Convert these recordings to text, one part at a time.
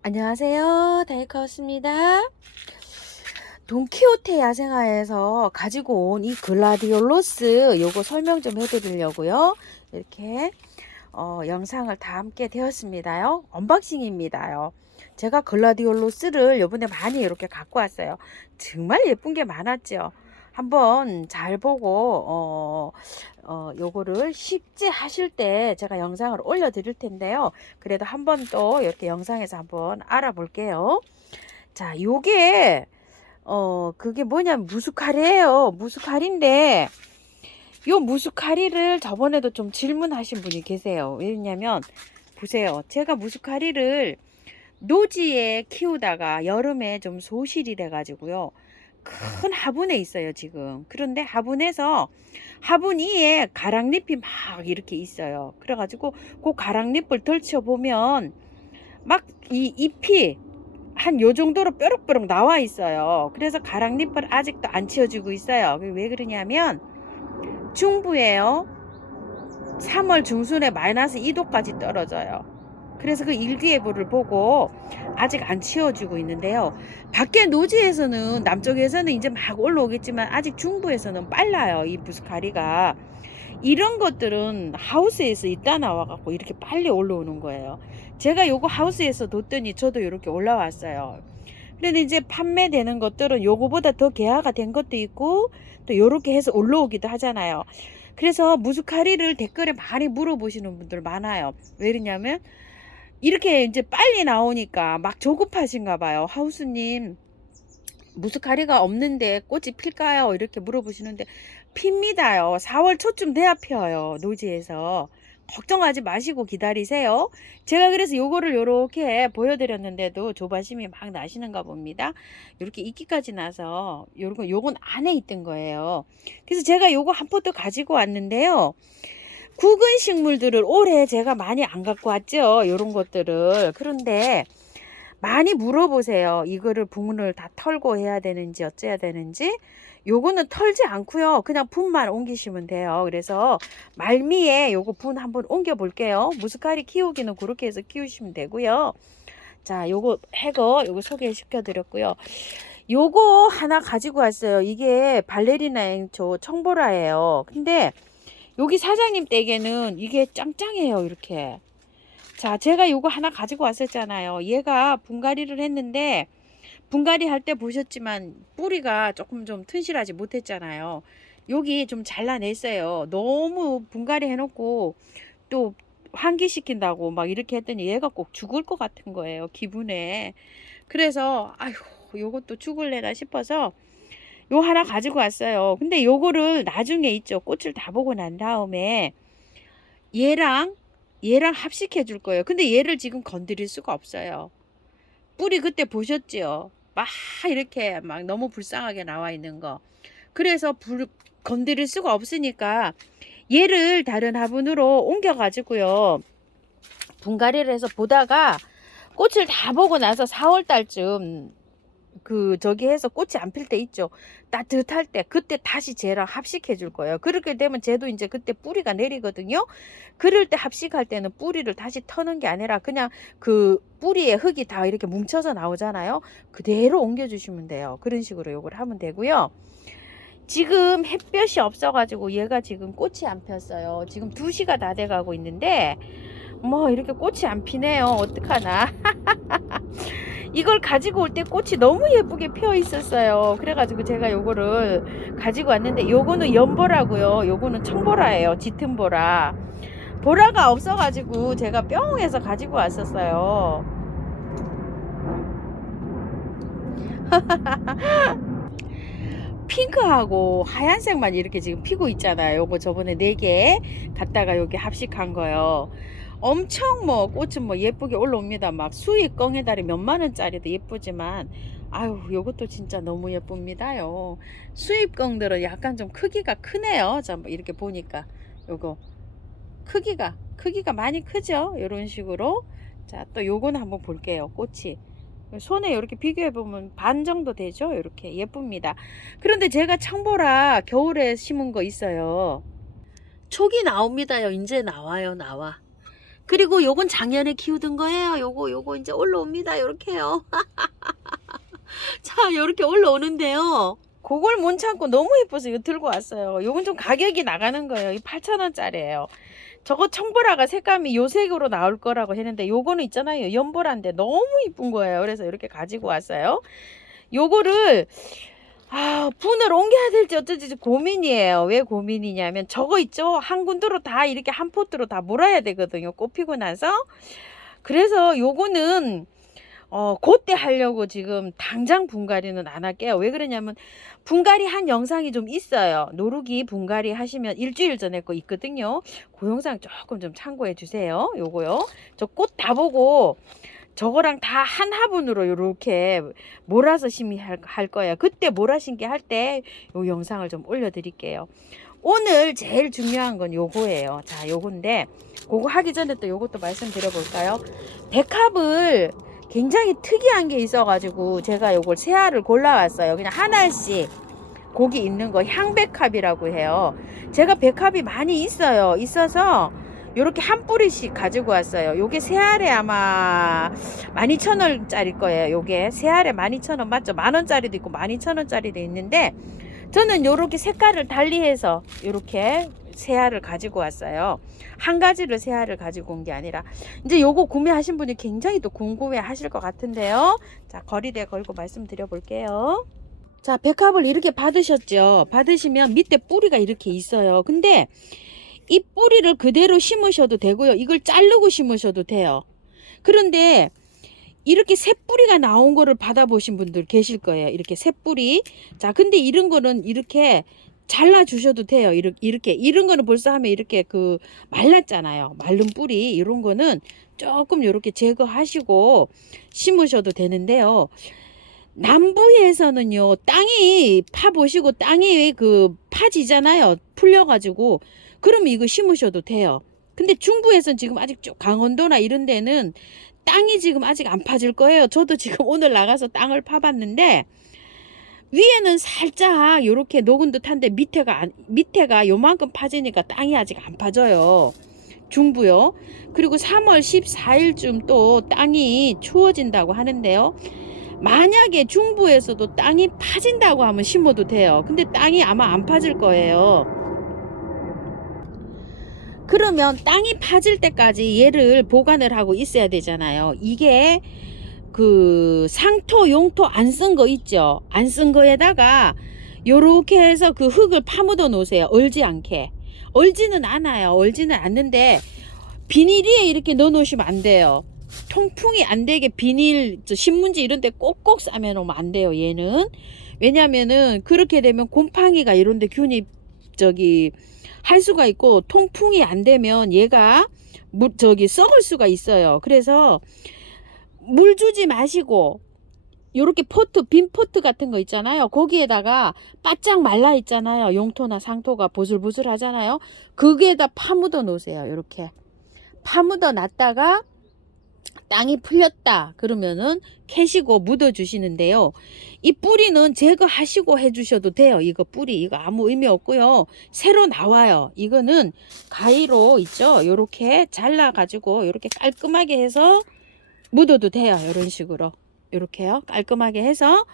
안녕하세요. 다이카우스입니다. 돈키호테 야생화에서 가지고 온 이 글라디올로스 요거 설명 좀 해드리려고요. 이렇게 영상을 다 함께 되었습니다요. 언박싱입니다요. 제가 글라디올로스를 요번에 많이 이렇게 갖고 왔어요. 정말 예쁜 게 많았죠. 한번 잘 보고 요거를 쉽지 하실 때 제가 영상을 올려 드릴 텐데요. 그래도 한번 또 이렇게 영상에서 한번 알아볼게요. 자, 요게 그게 뭐냐면 무스카리예요. 무스카리인데 요 무스카리를 저번에도 좀 질문하신 분이 계세요. 왜냐면 보세요. 제가 무스카리를 노지에 키우다가 여름에 좀 소실이 돼 가지고요. 큰 화분에 있어요 지금. 그런데 화분 위에 가랑잎이 막 이렇게 있어요. 그래가지고 그 가랑잎을 덜쳐보면 막 이 잎이 한 요 정도로 뾰록뾰록 나와 있어요. 그래서 가랑잎을 아직도 안 치워주고 있어요. 왜 그러냐면 중부에요 3월 중순에 마이너스 2도까지 떨어져요. 그래서 그 일기예보를 보고 아직 안 치워주고 있는데요. 밖에 노지에서는 남쪽에서는 이제 막 올라오겠지만 아직 중부에서는 빨라요. 이 부스카리가. 이런 것들은 하우스에서 있다 나와갖고 이렇게 빨리 올라오는 거예요. 제가 요거 하우스에서 뒀더니 저도 이렇게 올라왔어요. 그런데 이제 판매되는 것들은 요거보다 더 개화가 된 것도 있고 또 요렇게 해서 올라오기도 하잖아요. 그래서 무스카리를 댓글에 많이 물어보시는 분들 많아요. 왜 그러냐면 이렇게 이제 빨리 나오니까 막 조급하신가 봐요. 하우스님 무스카리가 없는데 꽃이 필까요? 이렇게 물어보시는데 핍니다요. 4월 초쯤 돼야 펴요. 노지에서. 걱정하지 마시고 기다리세요. 제가 그래서 요거를 요렇게 보여드렸는데도 조바심이 막 나시는가 봅니다. 요렇게 이끼까지 나서 요건 안에 있던 거예요. 그래서 제가 요거 한 포트 가지고 왔는데요. 굵은 식물들을 올해 제가 많이 안 갖고 왔죠. 요런 것들을. 그런데 많이 물어보세요. 이거를 분을 다 털고 해야 되는지 어째야 되는지. 요거는 털지 않고요. 그냥 분만 옮기시면 돼요. 그래서 말미에 요거 분 한번 옮겨 볼게요. 무스카리 키우기는 그렇게 해서 키우시면 되고요. 자, 요거 해거 요거 소개시켜 드렸고요. 요거 하나 가지고 왔어요. 이게 발레리나 앵초 청보라예요. 근데 여기 사장님 댁에는 이게 짱짱해요. 이렇게. 자, 제가 요거 하나 가지고 왔었잖아요. 얘가 분갈이를 했는데 분갈이 할 때 보셨지만 뿌리가 조금 좀 튼실하지 못했잖아요. 여기 좀 잘라냈어요. 너무 분갈이 해놓고 또 환기시킨다고 막 이렇게 했더니 얘가 꼭 죽을 것 같은 거예요. 기분에. 그래서 아휴 요것도 죽을래나 싶어서 요 하나 가지고 왔어요. 근데 요거를 나중에 있죠. 꽃을 다 보고 난 다음에 얘랑 합식해 줄 거예요. 근데 얘를 지금 건드릴 수가 없어요. 뿌리 그때 보셨죠? 막 이렇게 막 너무 불쌍하게 나와 있는 거. 그래서 건드릴 수가 없으니까 얘를 다른 화분으로 옮겨 가지고요. 분갈이를 해서 보다가 꽃을 다 보고 나서 4월 달쯤 저기 해서 꽃이 안 필 때 있죠. 따뜻할 때 그때 다시 쟤랑 합식해 줄 거예요. 그렇게 되면 쟤도 이제 그때 뿌리가 내리거든요. 그럴 때 합식할 때는 뿌리를 다시 터는 게 아니라 그냥 그 뿌리에 흙이 다 이렇게 뭉쳐서 나오잖아요. 그대로 옮겨 주시면 돼요. 그런 식으로 요걸 하면 되고요. 지금 햇볕이 없어 가지고 얘가 지금 꽃이 안 폈어요. 지금 2시가 다 돼 가고 있는데 뭐 이렇게 꽃이 안 피네요. 어떡하나. 이걸 가지고 올 때 꽃이 너무 예쁘게 피어 있었어요. 그래가지고 제가 요거를 가지고 왔는데 요거는 연보라고요. 요거는 청보라예요. 짙은 보라. 보라가 없어가지고 제가 뿅해서 가지고 왔었어요. 핑크하고 하얀색만 이렇게 지금 피고 있잖아요. 요거 저번에 4개 갖다가 여기 합식한 거요. 엄청 뭐 꽃은 뭐 예쁘게 올라옵니다. 막 수입 껑에다리 몇만 원짜리도 예쁘지만 아유 요것도 진짜 너무 예쁩니다요. 수입 껑들은 약간 좀 크기가 크네요. 자 이렇게 보니까 요거 크기가 많이 크죠. 요런 식으로. 자 또 요거는 한번 볼게요. 꽃이 손에 이렇게 비교해 보면 반 정도 되죠. 이렇게 예쁩니다. 그런데 제가 청보라 겨울에 심은 거 있어요. 촉이 나옵니다요. 이제 나와요. 나와. 그리고 요건 작년에 키우던 거예요. 요거 이제 올라옵니다. 요렇게요. 자, 요렇게 올라오는데요. 그걸 못 참고 너무 예뻐서 이거 들고 왔어요. 요건 좀 가격이 나가는 거예요. 이 8,000원짜리예요. 저거 청보라가 색감이 요 색으로 나올 거라고 했는데 요거는 있잖아요. 연보라인데 너무 이쁜 거예요. 그래서 이렇게 가지고 왔어요. 요거를 분을 옮겨야 될지 어쩔지 고민이에요. 왜 고민이냐면 저거 있죠? 한 군데로 다 이렇게 한 포트로 다 몰아야 되거든요. 꽃 피고 나서. 그래서 요거는 그때 하려고 지금 당장 분갈이는 안 할게요. 왜 그러냐면 분갈이 한 영상이 좀 있어요. 노루기 분갈이 하시면 일주일 전에 거 있거든요. 그 영상 조금 좀 참고해 주세요. 요거요. 저 꽃 다 보고 저거랑 다 한 화분으로 이렇게 몰아서 심의할 거예요. 그때 몰아 심기 할 때 요 영상을 좀 올려드릴게요. 오늘 제일 중요한 건 요거예요. 자, 요건데 그거 하기 전에 또 요것도 말씀드려 볼까요? 백합을 굉장히 특이한 게 있어가지고 제가 요걸 세 알을 골라왔어요. 그냥 하나씩 고기 있는 거 향백합이라고 해요. 제가 백합이 많이 있어서 요렇게 한 뿌리씩 가지고 왔어요. 요게 세 알에 아마 12,000원짜리 거예요. 요게 세 알에 12,000원 맞죠? 만원짜리도 있고 12,000원짜리도 있는데 저는 요렇게 색깔을 달리해서 요렇게 세 알을 가지고 왔어요. 한 가지를 세 알을 가지고 온 게 아니라 이제 요거 구매하신 분이 굉장히 또 궁금해 하실 것 같은데요. 자, 거리대 걸고 말씀드려 볼게요. 자, 백합을 이렇게 받으셨죠. 받으시면 밑에 뿌리가 이렇게 있어요. 근데 이 뿌리를 그대로 심으셔도 되고요. 이걸 자르고 심으셔도 돼요. 그런데 이렇게 새 뿌리가 나온 거를 받아보신 분들 계실 거예요. 이렇게 새 뿌리. 자, 근데 이런 거는 이렇게 잘라 주셔도 돼요. 이렇게 이런 거는 벌써 하면 이렇게 말랐잖아요. 마른 뿌리 이런 거는 조금 이렇게 제거하시고 심으셔도 되는데요. 남부에서는요, 땅이 파보시고 땅이 파지잖아요. 풀려가지고 그러면 이거 심으셔도 돼요. 근데 중부에서는 지금 아직 강원도나 이런 데는 땅이 지금 아직 안 파질 거예요. 저도 지금 오늘 나가서 땅을 파봤는데 위에는 살짝 요렇게 녹은 듯한데 밑에가 요만큼 파지니까 땅이 아직 안 파져요. 중부요. 그리고 3월 14일쯤 또 땅이 추워진다고 하는데요. 만약에 중부에서도 땅이 파진다고 하면 심어도 돼요. 근데 땅이 아마 안 파질 거예요. 그러면 땅이 파질 때까지 얘를 보관을 하고 있어야 되잖아요. 이게 상토, 용토 안 쓴 거 있죠. 안 쓴 거에다가 요렇게 해서 흙을 파묻어 놓으세요. 얼지 않게. 얼지는 않아요. 얼지는 않는데 비닐 위에 이렇게 넣어 놓으시면 안 돼요. 통풍이 안 되게 비닐, 신문지 이런 데 꼭꼭 싸매 놓으면 안 돼요. 얘는. 왜냐면은 그렇게 되면 곰팡이가 이런 데 균이 할 수가 있고, 통풍이 안 되면 얘가 썩을 수가 있어요. 그래서 물 주지 마시고 요렇게 빈 포트 같은 거 있잖아요. 거기에다가 바짝 말라 있잖아요. 용토나 상토가 보슬보슬 하잖아요. 거기에다 파묻어 놓으세요. 요렇게 파묻어 놨다가 땅이 풀렸다 그러면은 캐시고 묻어 주시는데요. 이 뿌리는 제거하시고 해 주셔도 돼요. 이거 뿌리 이거 아무 의미 없고요. 새로 나와요. 이거는 가위로 있죠. 요렇게 잘라 가지고 요렇게 깔끔하게 해서 묻어도 돼요. 이런 식으로 요렇게요. 깔끔하게 해서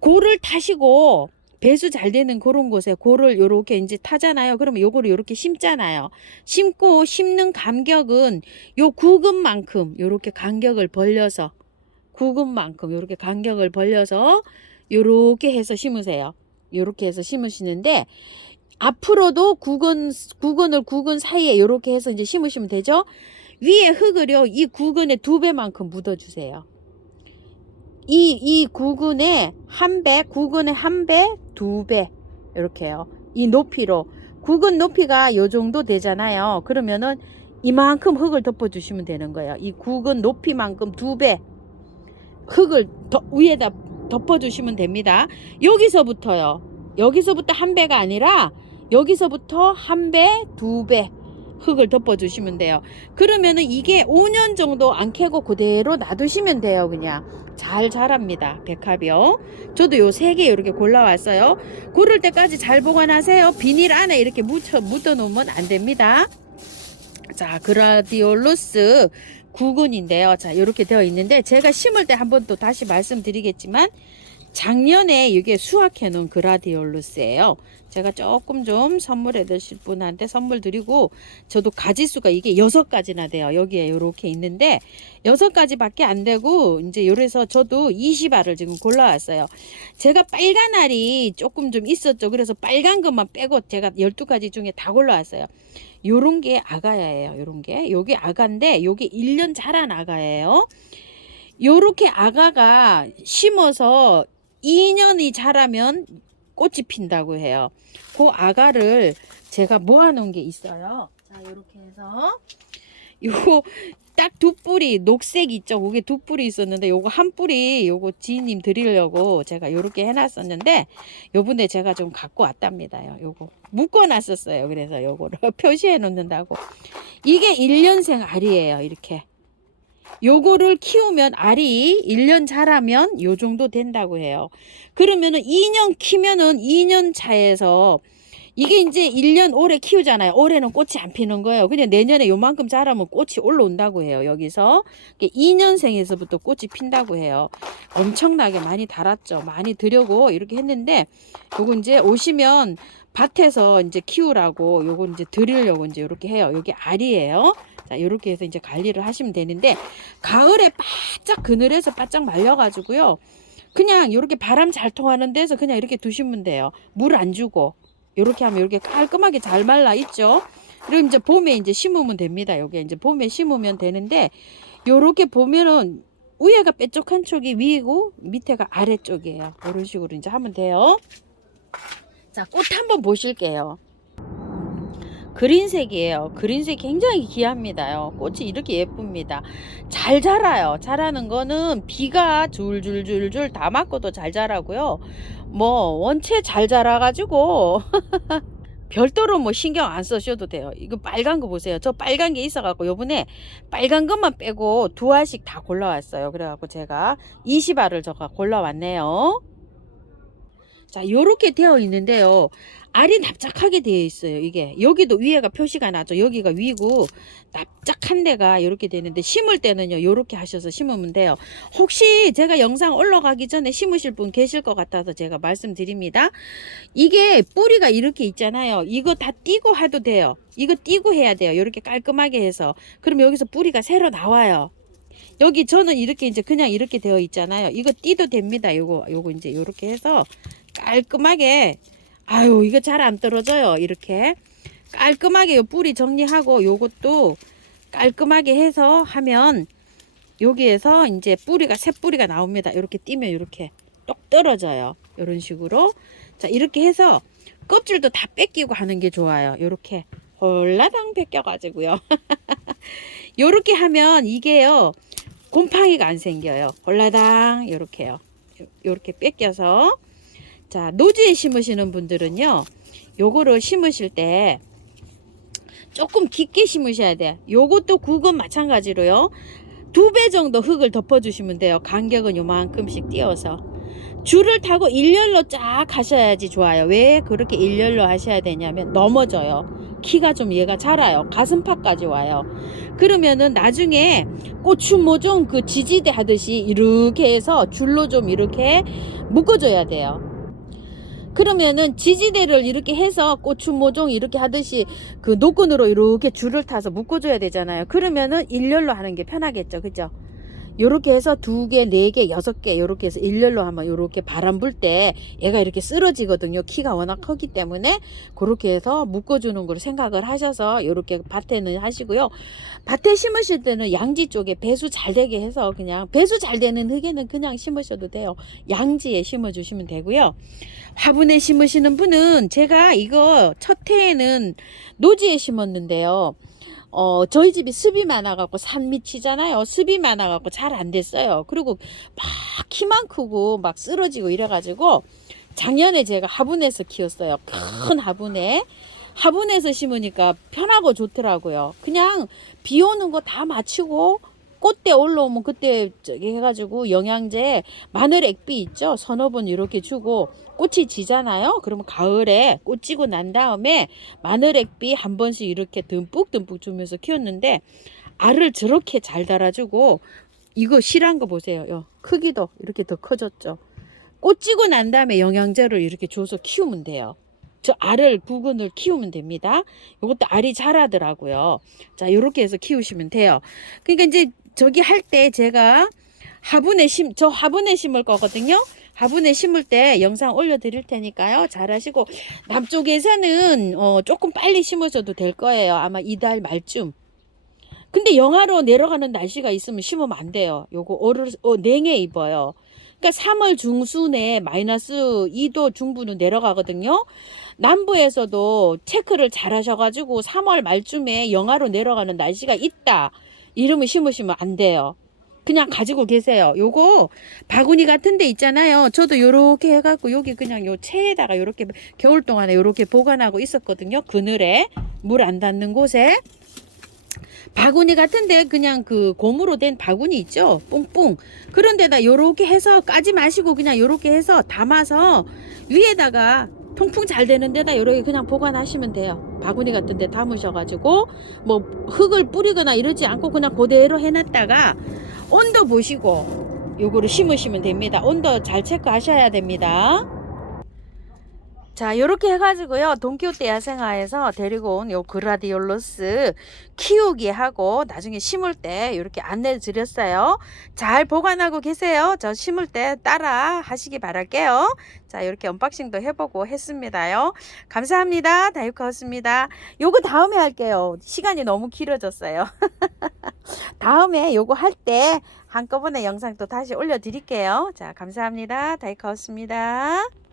골을 타시고 배수 잘 되는 그런 곳에 골을 요렇게 이제 타잖아요. 그러면 요거를 요렇게 심잖아요. 심고 심는 간격은 요 구근만큼 요렇게 간격을 벌려서 구근만큼 요렇게 간격을 벌려서 요렇게 해서 심으세요. 요렇게 해서 심으시는데 앞으로도 구근 사이에 요렇게 해서 이제 심으시면 되죠. 위에 흙을요 이 구근의 2배만큼 묻어주세요. 이 구근에 구근의 1배, 2배 이렇게요. 이 높이로 구근 높이가 요 정도 되잖아요. 그러면은 이만큼 흙을 덮어주시면 되는 거예요. 이 구근 높이만큼 2배 흙을 위에다 덮어주시면 됩니다. 여기서부터요. 여기서부터 1배가 아니라 여기서부터 1배, 2배 흙을 덮어주시면 돼요. 그러면은 이게 5년 정도 안 캐고 그대로 놔두시면 돼요. 그냥 잘 자랍니다. 백합이요. 저도 요 3개 이렇게 골라왔어요. 고를 때까지 잘 보관하세요. 비닐 안에 이렇게 묻어 놓으면 안 됩니다. 자, 그라디올루스 구근인데요. 자, 이렇게 되어 있는데 제가 심을 때 한번 또 다시 말씀드리겠지만 작년에 이게 수확해 놓은 그라디올루스예요. 제가 조금 좀 선물해 드실 분한테 선물 드리고, 저도 가지수가 이게 6가지나 돼요. 여기에 이렇게 있는데 6가지밖에 안 되고, 이제 요래서 저도 20알을 지금 골라왔어요. 제가 빨간 알이 조금 좀 있었죠. 그래서 빨간 것만 빼고 제가 12가지 중에 다 골라왔어요. 요런 게 아가야예요. 요런 게. 요게 아가인데 요게 1년 자란 아가예요. 요렇게 아가가 심어서 2년이 자라면 꽃이 핀다고 해요. 그 아가를 제가 모아놓은 게 있어요. 자, 요렇게 해서 요거 딱 2뿌리 녹색 있죠. 그게 2뿌리 있었는데 요거 한 뿌리 요거 지인님 드리려고 제가 요렇게 해놨었는데 요번에 제가 좀 갖고 왔답니다. 요거 묶어놨었어요. 그래서 요거를 표시해 놓는다고. 이게 1년생 알이에요. 이렇게 요거를 키우면 알이 1년 자라면 요 정도 된다고 해요. 그러면은 2년 키면은 2년 차에서 이게 이제 1년 올해 키우잖아요. 올해는 꽃이 안 피는 거예요. 그냥 내년에 요만큼 자라면 꽃이 올라온다고 해요. 여기서 2년생에서부터 꽃이 핀다고 해요. 엄청나게 많이 달았죠. 많이 들여고 이렇게 했는데 요거 이제 오시면 밭에서 이제 키우라고 요거 이제 드리려고 이제 이렇게 해요. 여기 알이에요. 자, 이렇게 해서 이제 관리를 하시면 되는데 가을에 바짝 그늘에서 바짝 말려가지고요. 그냥 이렇게 바람 잘 통하는 데서 그냥 이렇게 두시면 돼요. 물 안 주고. 이렇게 하면 이렇게 깔끔하게 잘 말라 있죠. 그리고 이제 봄에 이제 심으면 됩니다. 여기 이제 봄에 심으면 되는데 요렇게 보면은 위에가 뾰족한 쪽이 위고 밑에가 아래쪽이에요. 이런 식으로 이제 하면 돼요. 자, 꽃 한번 보실게요. 그린색이에요. 그린색 굉장히 귀합니다요. 꽃이 이렇게 예쁩니다. 잘 자라요. 자라는 거는 비가 줄줄줄줄 다 맞고도 잘 자라고요. 뭐 원체 잘 자라가지고 별도로 뭐 신경 안 쓰셔도 돼요. 이거 빨간 거 보세요. 저 빨간 게 있어갖고 요번에 빨간 것만 빼고 2알씩 다 골라왔어요. 그래갖고 제가 20알을 제가 골라왔네요. 자, 요렇게 되어 있는데요. 알이 납작하게 되어 있어요. 이게 여기도 위에가 표시가 나죠. 여기가 위고 납작한 데가 이렇게 되는데 심을 때는요 요렇게 하셔서 심으면 돼요. 혹시 제가 영상 올라가기 전에 심으실 분 계실 것 같아서 제가 말씀드립니다. 이게 뿌리가 이렇게 있잖아요. 이거 다 띄고 해도 돼요. 이거 띄고 해야 돼요. 이렇게 깔끔하게 해서. 그럼 여기서 뿌리가 새로 나와요. 여기 저는 이렇게 이제 그냥 이렇게 되어 있잖아요. 이거 띄도 됩니다. 요거 이제 이렇게 해서 깔끔하게, 아유 이거 잘 안 떨어져요. 이렇게 깔끔하게 요 뿌리 정리하고 요것도 깔끔하게 해서 하면 여기에서 이제 뿌리가 새 뿌리가 나옵니다. 이렇게 띄면 이렇게 똑 떨어져요. 이런 식으로. 자, 이렇게 해서 껍질도 다 뺏기고 하는 게 좋아요. 이렇게 홀라당 벗겨 가지고요. 이렇게 하면 이게요 곰팡이가 안 생겨요. 홀라당 이렇게요. 이렇게 뺏겨서. 자, 노지에 심으시는 분들은요 요거를 심으실 때 조금 깊게 심으셔야 돼요. 요것도 국은 마찬가지로요 2배 정도 흙을 덮어 주시면 돼요. 간격은 요만큼씩 띄어서 줄을 타고 일렬로 쫙 하셔야지 좋아요. 왜 그렇게 일렬로 하셔야 되냐면 넘어져요. 키가 좀 얘가 자라요. 가슴팍까지 와요. 그러면은 나중에 고추 모종 그 지지대 하듯이 이렇게 해서 줄로 좀 이렇게 묶어줘야 돼요. 그러면은 지지대를 이렇게 해서 고추 모종 이렇게 하듯이 그 노끈으로 이렇게 줄을 타서 묶어줘야 되잖아요. 그러면은 일렬로 하는 게 편하겠죠. 그죠? 요렇게 해서 2개, 4개, 6개 요렇게 해서 일렬로 하면 요렇게 바람 불 때 얘가 이렇게 쓰러지거든요. 키가 워낙 크기 때문에 그렇게 해서 묶어주는 걸 생각을 하셔서 요렇게 밭에는 하시고요. 밭에 심으실 때는 양지 쪽에 배수 잘 되게 해서 그냥 배수 잘 되는 흙에는 그냥 심으셔도 돼요. 양지에 심어 주시면 되고요. 화분에 심으시는 분은 제가 이거 첫 해에는 노지에 심었는데요. 저희 집이 습이 많아갖고 산 밑이잖아요. 습이 많아갖고 잘 안 됐어요. 그리고 막 키만 크고 막 쓰러지고 이래가지고 작년에 제가 화분에서 키웠어요. 큰 화분에. 화분에서 심으니까 편하고 좋더라고요. 그냥 비 오는 거 다 마치고 꽃대 올라오면 그때 저기 해가지고 영양제 마늘 액비 있죠? 서너 번 이렇게 주고 꽃이 지잖아요. 그러면 가을에 꽃 지고 난 다음에 마늘 액비 한 번씩 이렇게 듬뿍듬뿍 주면서 키웠는데 알을 저렇게 잘 달아주고 이거 실한 거 보세요. 크기도 이렇게 더 커졌죠. 꽃 지고 난 다음에 영양제를 이렇게 줘서 키우면 돼요. 저 알을 부근을 키우면 됩니다. 이것도 알이 자라더라고요. 자, 이렇게 해서 키우시면 돼요. 그러니까 이제 저기 할 때 제가 저 화분에 심을 거거든요. 화분에 심을 때 영상 올려드릴 테니까요. 잘 하시고, 남쪽에서는 조금 빨리 심으셔도 될 거예요. 아마 이달 말쯤. 근데 영하로 내려가는 날씨가 있으면 심으면 안 돼요. 요거 냉해 입어요. 그러니까 3월 중순에 마이너스 2도 중부는 내려가거든요. 남부에서도 체크를 잘 하셔가지고 3월 말쯤에 영하로 내려가는 날씨가 있다. 이러면 심으시면 안 돼요. 그냥 가지고 계세요. 요거 바구니 같은 데 있잖아요. 저도 요렇게 해갖고 여기 그냥 요 체에다가 요렇게 겨울 동안에 요렇게 보관하고 있었거든요. 그늘에 물 안 닿는 곳에. 바구니 같은데 그냥 그 고무로 된 바구니 있죠? 뽕뽕. 그런 데다 요렇게 해서 까지 마시고 그냥 요렇게 해서 담아서 위에다가 통풍 잘 되는 데다 요렇게 그냥 보관하시면 돼요. 바구니 같은 데 담으셔가지고 뭐 흙을 뿌리거나 이러지 않고 그냥 그대로 해놨다가 온도 보시고 요거를 심으시면 됩니다. 온도 잘 체크하셔야 됩니다. 자, 요렇게 해가지고요. 돈키호테 야생화에서 데리고 온 요 그라디올로스 키우기 하고 나중에 심을 때 이렇게 안내 드렸어요. 잘 보관하고 계세요. 저 심을 때 따라 하시기 바랄게요. 자, 이렇게 언박싱도 해보고 했습니다요. 감사합니다. 다육하우스입니다. 요거 다음에 할게요. 시간이 너무 길어졌어요. 다음에 요거 할 때 한꺼번에 영상 또 다시 올려드릴게요. 자, 감사합니다. 다육하우스입니다.